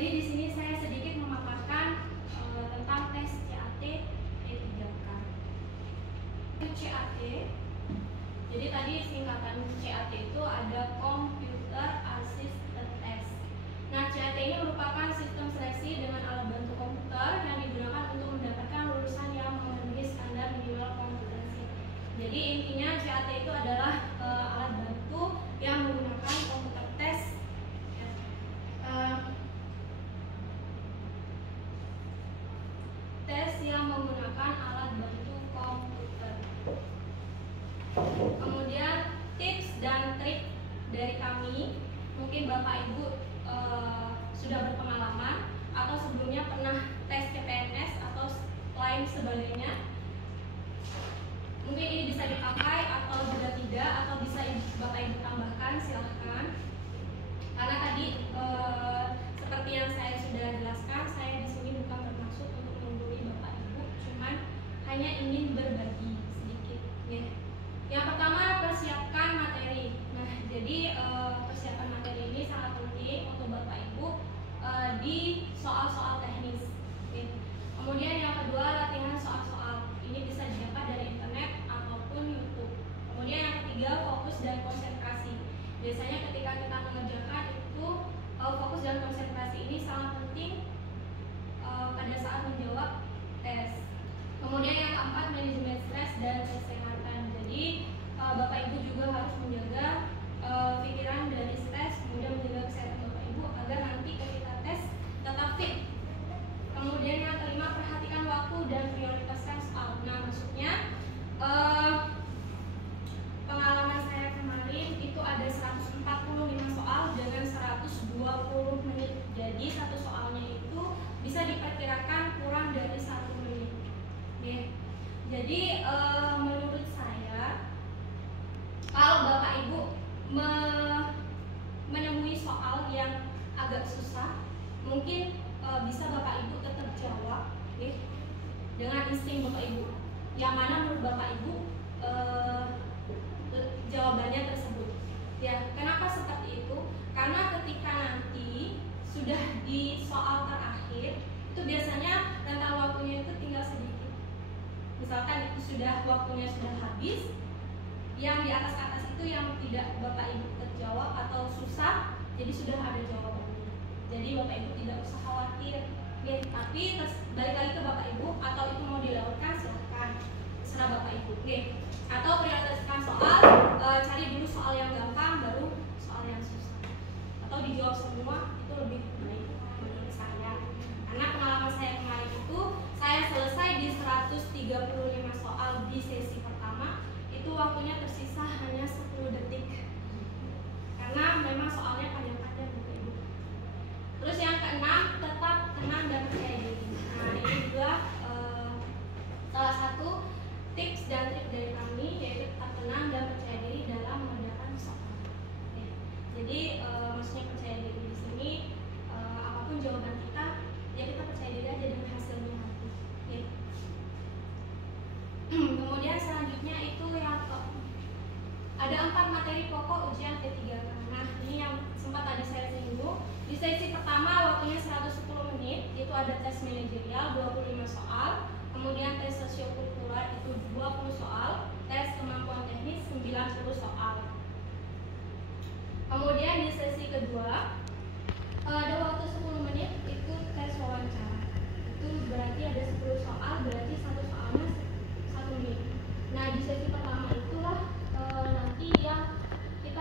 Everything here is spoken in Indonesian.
Jadi di sini saya sedikit memaparkan tentang tes CAT E3K. CAT, jadi tadi singkatan CAT itu ada Computer Assisted Test. Nah, CAT ini merupakan sistem seleksi dengan alat bantu komputer yang digunakan untuk mendapatkan lulusan yang memenuhi standar minimal kompetensi. Jadi intinya CAT itu adalah alat bantu yang menggunakan komputer tes. Tes yang menggunakan alat bantu komputer. Kemudian tips dan trik dari kami, mungkin Bapak Ibu sudah berpengalaman atau sebelumnya pernah tes CPNS atau lain sebagainya. Mungkin ini bisa dipakai atau juga tidak, atau bisa Bapak Ibu tambahkan, silahkan. Karena tadi seperti yang saya sudah jelaskan, saya di sini bukan bermaksud untuk menggurui Bapak Ibu, cuman hanya ingin berbagi sedikit. Ya. Yang pertama, persiapkan materi. Nah, jadi persiapan materi ini sangat penting untuk Bapak Ibu di soal-soal teknis. Ya. Kemudian yang kedua, latihan soal-soal. Ini bisa didapat dari internet ataupun YouTube. Kemudian yang ketiga, fokus dan konsentrasi. Biasanya ketika kita mengerjakan itu fokus dan konsentrasi ini sangat penting pada saat menjawab tes. Kemudian yang keempat, manajemen stres dan kesehatan. Jadi Bapak Ibu juga harus menjaga pikiran dari stres, kemudian menjaga kesehatan Bapak Ibu agar nanti ketika tes tetap fit. Kemudian yang kelima, perhatikan waktu dan prioritaskan soal. Nah, maksudnya pengalaman saya kemarin itu ada 145 soal dengan 120 menit. Jadi satu soalnya itu bisa diperkirakan kurang dari 1 menit. Oke. Jadi menurut saya, kalau Bapak Ibu menemui soal yang agak susah, mungkin bisa Bapak Ibu tetap jawab, okay, dengan insting Bapak Ibu. Yang mana menurut Bapak Ibu jawabannya tersebut. Ya, kenapa seperti itu? Karena ketika nanti sudah di soal terakhir, itu biasanya rentang waktunya itu tinggal sedikit. Misalkan itu sudah waktunya sudah habis, yang di atas itu yang tidak Bapak Ibu terjawab atau susah, jadi sudah ada jawabannya. Jadi Bapak Ibu tidak usah khawatir. Ya, tapi balik lagi ke Bapak Ibu, atau itu mau dilakukan silahkan, terserah Bapak Ibu. Oke. Atau prioritaskan soal, cari dulu soal yang gampang, baru soal yang susah. Atau dijawab semua, itu lebih baik menurut saya. Karena pengalaman saya kemarin itu, saya selesai di 135 soal di sesi pertama, itu waktunya tersisa hanya 10 detik. Karena memang soalnya panjang-panjang Bapak Ibu. Terus yang keenam, tetap tenang dan percaya diri. Nah, ini juga salah satu tips dan trik dari kami, yaitu tetap tenang dan percaya diri dalam mengerjakan soal. Oke. Jadi maksudnya percaya diri di sini, apapun jawaban kita, ya kita percaya diri aja dengan hasilnya nanti. Oke. Kemudian selanjutnya itu yang ada 4 materi pokok ujian T3K. Nah, ini yang sempat tadi saya singgung. Di sesi pertama waktunya 110 menit, itu ada tes manajerial 25 soal, kemudian tes sosiokultural itu 20 soal, tes kemampuan teknis 90 soal. Kemudian di sesi kedua ada waktu 10 menit, itu tes wawancara. Itu berarti ada 10 soal, berarti satu soalnya 1 menit. Nah, di sesi pertama